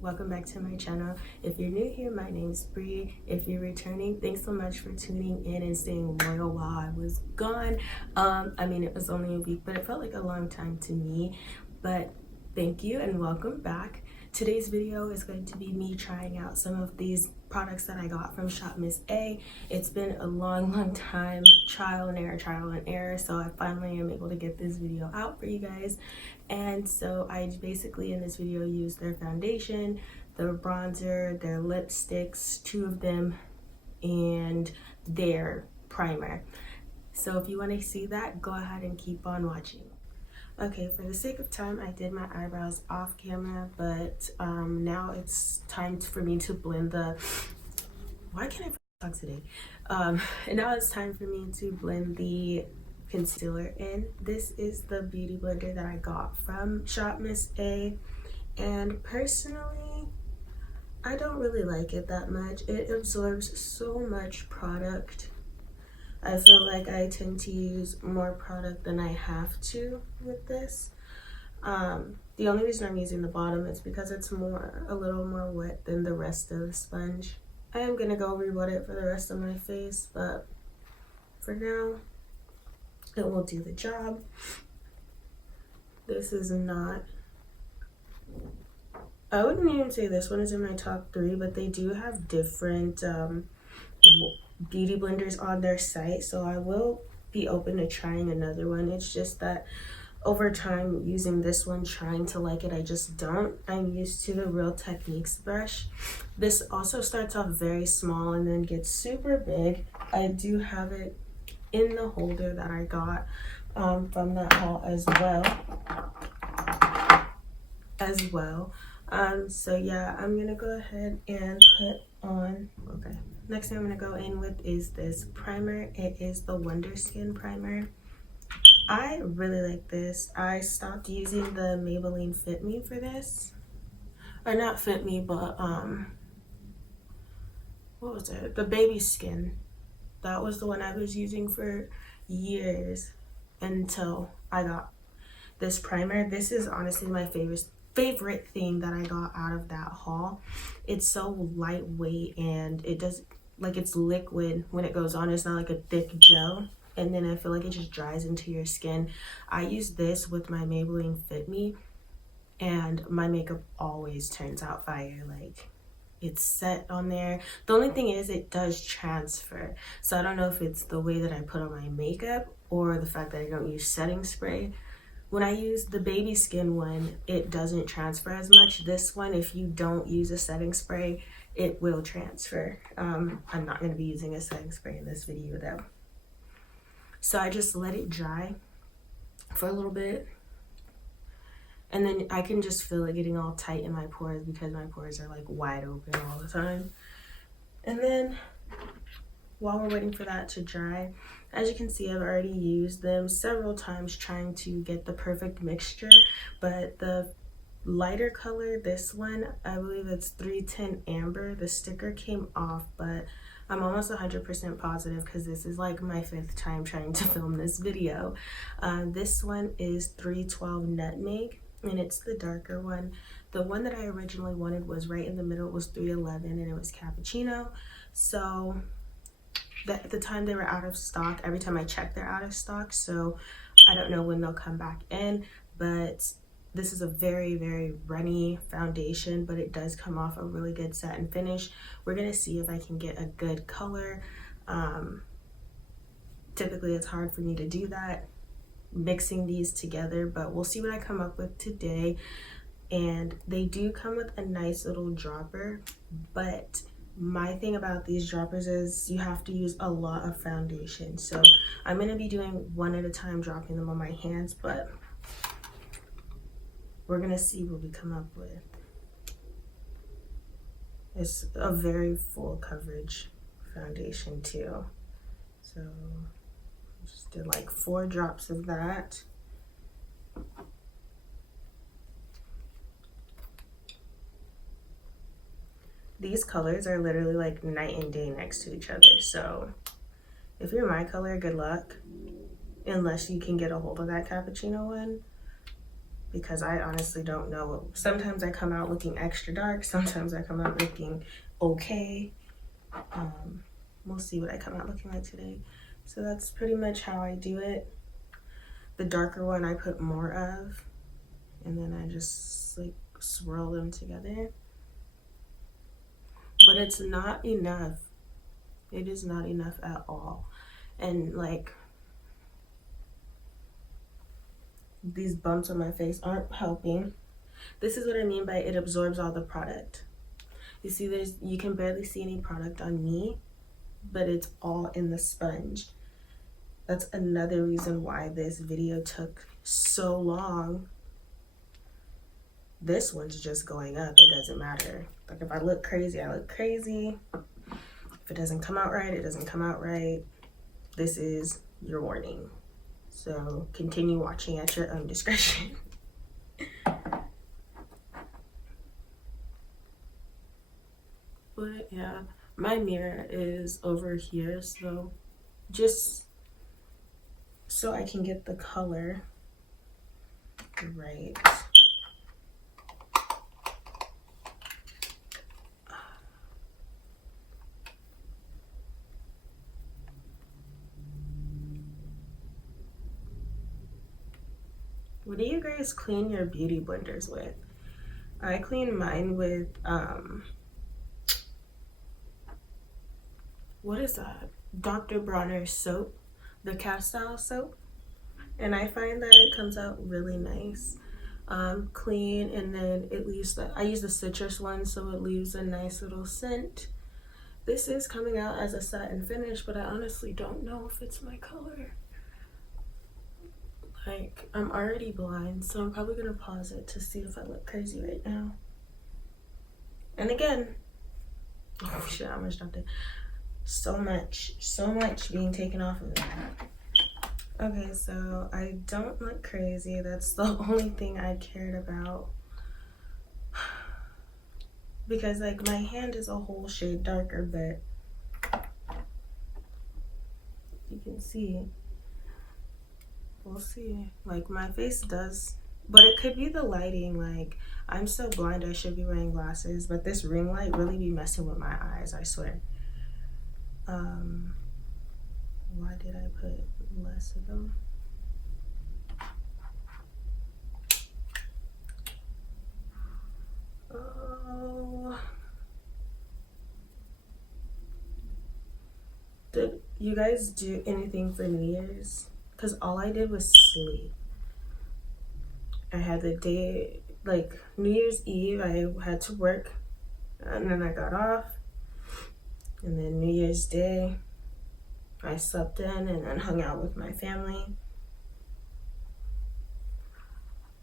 welcome back to my channel. If you're new here, my name's Bree. If you're returning, thanks so much for tuning in and staying loyal while I was gone. I mean, it was only a week, but it felt like a long time to me. But thank you and welcome back. Today's video is going to be me trying out some of these products that I got from Shop Miss A. It's been a long time, trial and error, so I finally am able to get this video out for you guys. And so I basically in this video used their foundation, their bronzer, their lipsticks, 2 of them, and their primer. So if you want to see that, go ahead and keep on watching. Okay, for the sake of time, I did my eyebrows off camera, but now it's time for me to blend the... Why can't I talk today? And now it's time for me to blend the concealer in. This is the beauty blender that I got from Shop Miss A, and personally, I don't really like it that much. It absorbs so much product. I feel like I tend to use more product than I have to with this. The only reason I'm using the bottom is because it's a little more wet than the rest of the sponge. I am gonna go re-wet it for the rest of my face, but for now, it will do the job. This is not... I wouldn't even say this one is in my top 3, but they do have different beauty blenders on their site, so I will be open to trying another one. It's just that over time using this one, trying to like it, I just don't. I'm used to the Real Techniques brush. This also starts off very small and then gets super big. I do have it in the holder that I got from that haul as well. So yeah, I'm gonna go ahead and put on... Okay, next thing I'm gonna go in with is this primer. It is the Wonder Skin primer. I really like this. I stopped using the Maybelline Fit Me for this, or not Fit Me, but what was it, the Baby Skin. That was the one I was using for years until I got this primer. This is honestly my favorite thing that I got out of that haul. It's so lightweight and it does, like, it's liquid when it goes on. It's not like a thick gel, and then I feel like it just dries into your skin. I use this with my Maybelline Fit Me and my makeup always turns out fire. Like, it's set on there. The only thing is it does transfer, so I don't know if it's the way that I put on my makeup or the fact that I don't use setting spray. When I use the Baby Skin one, it doesn't transfer as much. This one, if you don't use a setting spray, it will transfer. I'm not going to be using a setting spray in this video though. So I just let it dry for a little bit, and then I can just feel it getting all tight in my pores because my pores are like wide open all the time. And then while we're waiting for that to dry, as you can see, I've already used them several times trying to get the perfect mixture, but the lighter color, this one, I believe it's 310 Amber, the sticker came off, but I'm almost 100% positive because this is like my 5th time trying to film this video. This one is 312 Nutmeg, and it's the darker one. The one that I originally wanted was right in the middle. It was 311 and it was cappuccino. So at the time they were out of stock. Every time I check, they're out of stock, so I don't know when they'll come back in. But this is a very runny foundation, but it does come off a really good satin finish. We're gonna see if I can get a good color. Typically it's hard for me to do that, mixing these together, but we'll see what I come up with today. And they do come with a nice little dropper, but my thing about these droppers is you have to use a lot of foundation. So I'm going to be doing one at a time, dropping them on my hands, but we're going to see what we come up with. It's a very full coverage foundation too. So just did like 4 drops of that. These colors are literally like night and day next to each other. So if you're my color, good luck. Unless you can get a hold of that cappuccino one. because I honestly don't know. Sometimes I come out looking extra dark, sometimes I come out looking okay. We'll see what I come out looking like today. So that's pretty much how I do it. The darker one I put more of, and then I just like swirl them together. But it's not enough. It is not enough at all. And like, these bumps on my face aren't helping. This is what I mean by it absorbs all the product. You see, you can barely see any product on me, but it's all in the sponge. That's another reason why this video took so long. This one's just going up. It doesn't matter. Like, if I look crazy, I look crazy. If it doesn't come out right, it doesn't come out right. This is your warning. So continue watching at your own discretion. But yeah, my mirror is over here, so just so I can get the color right. What do you guys clean your beauty blenders with? I clean mine with, what is that? Dr. Bronner's soap, the castile soap. And I find that it comes out really nice. Clean, and then it leaves I use the citrus one, so it leaves a nice little scent. This is coming out as a satin finish, but I honestly don't know if it's my color. Like, I'm already blind, so I'm probably gonna pause it to see if I look crazy right now. And again, oh shit, I almost dropped it. So much being taken off of that. Okay, so I don't look crazy. That's the only thing I cared about. Because like, my hand is a whole shade darker, but you can see. We'll see. Like, my face does, but it could be the lighting. Like, I'm so blind, I should be wearing glasses, but this ring light really be messing with my eyes, I swear. Why did I put less of them? Oh. Did you guys do anything for New Year's? Because all I did was sleep. I had the day, like New Year's Eve, I had to work, and then I got off. And then New Year's Day, I slept in and then hung out with my family.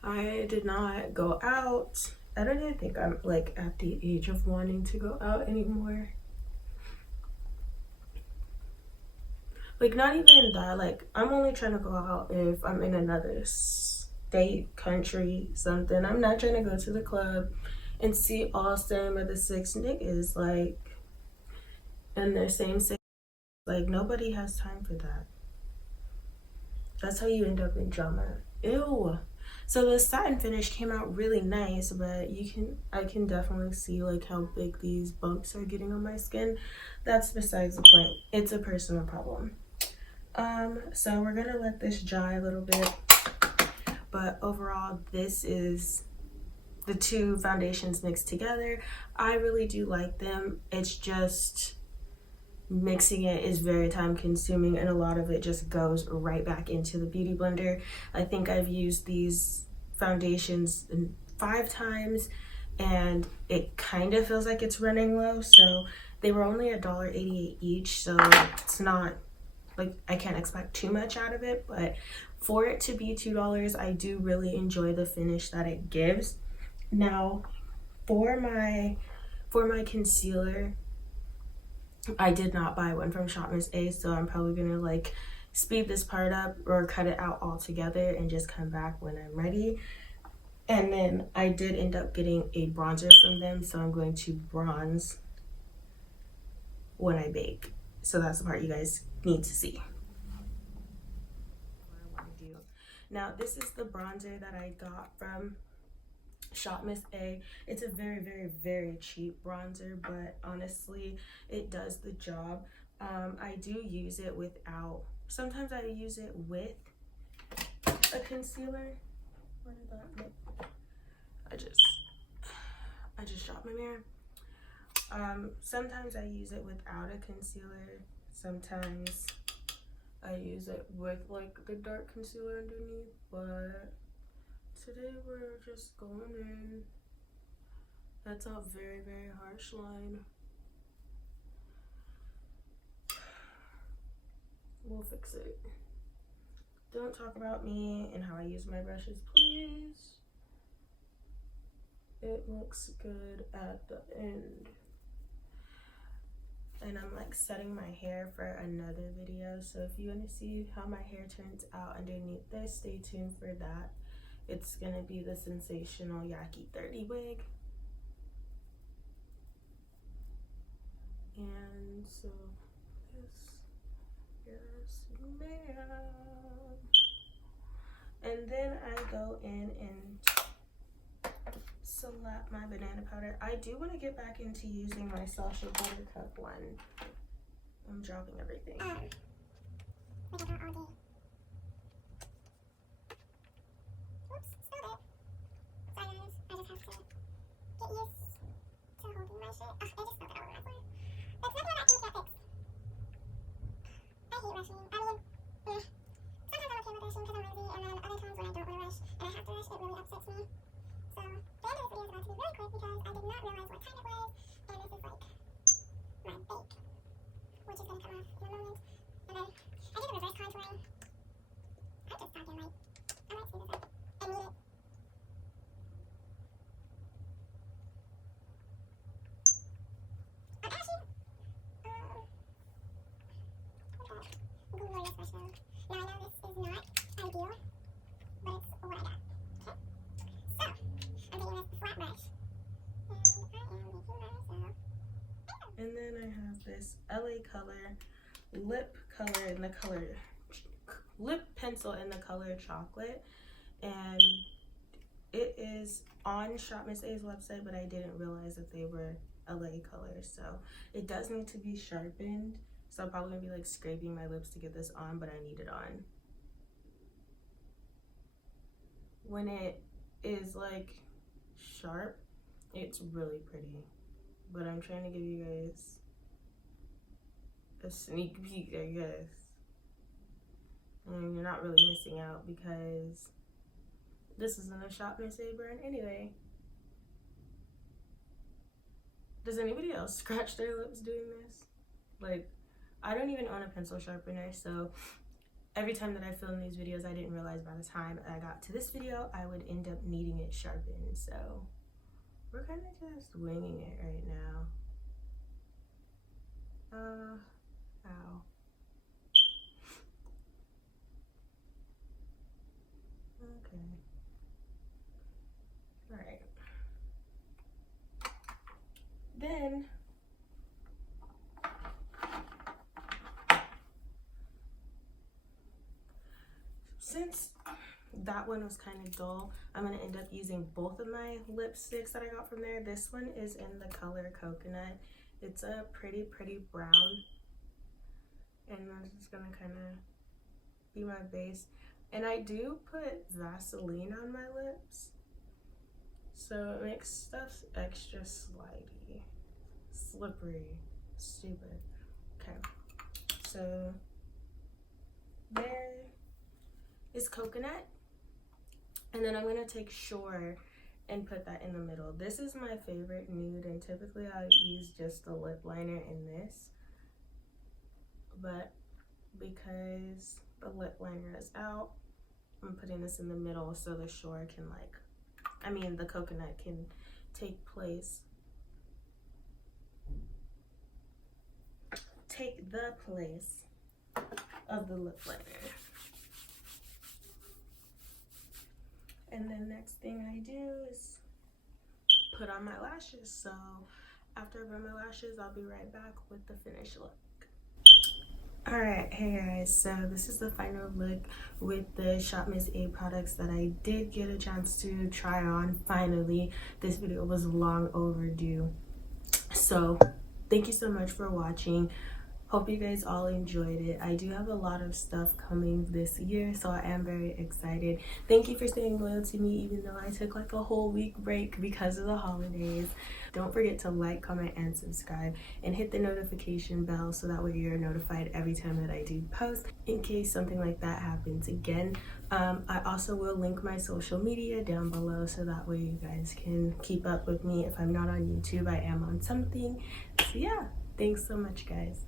I did not go out. I don't even think I'm like at the age of wanting to go out anymore. Like, not even that, like, I'm only trying to go out if I'm in another state, country, something. I'm not trying to go to the club and see all 7 of the 6 niggas, like, in their same city. Like, nobody has time for that. That's how you end up in drama. Ew. So the satin finish came out really nice, but I can definitely see like how big these bumps are getting on my skin. That's besides the point. It's a personal problem. So we're gonna let this dry a little bit, but overall this is the 2 foundations mixed together. I really do like them. It's just mixing it is very time consuming, and a lot of it just goes right back into the beauty blender. I think I've used these foundations 5 times and it kind of feels like it's running low. So they were only $1.88 each, so it's not like I can't expect too much out of it, but for it to be $2, I do really enjoy the finish that it gives. Now for my concealer, I did not buy one from Shop Miss A, so I'm probably gonna like speed this part up or cut it out altogether and just come back when I'm ready. And then I did end up getting a bronzer from them, so I'm going to bronze when I bake. So that's the part you guys need to see. What I want to do. Now, this is the bronzer that I got from Shop Miss A. It's a very, very, very cheap bronzer, but honestly, it does the job. I do use it without. Sometimes I use it with a concealer. Where did that go? I just dropped my mirror. Sometimes I use it without a concealer. Sometimes I use it with like the dark concealer underneath, but today we're just going in. That's a very, very harsh line. We'll fix it. Don't talk about me and how I use my brushes, please. It looks good at the end. And I'm like setting my hair for another video, so if you want to see how my hair turns out underneath this, stay tuned for that. It's gonna be the sensational Yaki 30 wig. And so yes ma'am. And then I go in and select my banana powder. I do want to get back into using my Sasha Buttercup one. I'm dropping everything. Oops, spilled it. Sorry guys, I just have to get used to holding my shit. I just spilled it all over my floor. That's not what I think that fixed. I hate rushing. I mean, sometimes I'm okay with rushing because I'm lazy, and then other times when I don't want to rush and I have to rush, it really upsets me. So, the end of this video is about to be really quick because I did not realize what time it was, and this is like my bake, which is going to come off in a moment. And then I did the reverse contouring. I just thought I might speed this up and mute it. I'm actually, glorious brush though. Now I know this is not ideal, but it's what I got. Okay? So, I'm taking this flat brush, and I am making myself. And then I have this LA Color lip color in the color lip pencil in the color chocolate, and it is on Shop Miss A's website, but I didn't realize that they were LA colors, so it does need to be sharpened. So I'm probably gonna be like scraping my lips to get this on, but I need it on. When it is like sharp, it's really pretty, but I'm trying to give you guys a sneak peek, I guess. And you're not really missing out because this isn't a Shop Miss A brand anyway. Does anybody else scratch their lips doing this? Like, I don't even own a pencil sharpener, so every time that I film these videos, I didn't realize by the time I got to this video, I would end up needing it sharpened. So we're kind of just winging it right now. Ow. Okay. All right. Then since that one was kind of dull, I'm gonna end up using both of my lipsticks that I got from there. This one is in the color Coconut. It's a pretty brown, and I'm just gonna kind of be my base. And I do put Vaseline on my lips, so it makes stuff extra slidey, slippery, stupid. Okay, so there is Coconut, and then I'm gonna take Shore and put that in the middle. This is my favorite nude, and typically I use just the lip liner in this, but because the lip liner is out, I'm putting this in the middle so the Shore can the Coconut can take the place of the lip liner. And then next thing I do is put on my lashes. So after I put my lashes, I'll be right back with the finished look. Alright, hey guys, so this is the final look with the Shop Miss A products that I did get a chance to try on finally. This video was long overdue. So thank you so much for watching. Hope you guys all enjoyed it. I do have a lot of stuff coming this year, so I am very excited. Thank you for staying loyal to me, even though I took like a whole week break because of the holidays. Don't forget to like, comment, and subscribe, and hit the notification bell so that way you're notified every time that I do post, in case something like that happens again. I also will link my social media down below so that way you guys can keep up with me. If I'm not on YouTube, I am on something. So yeah, thanks so much, guys.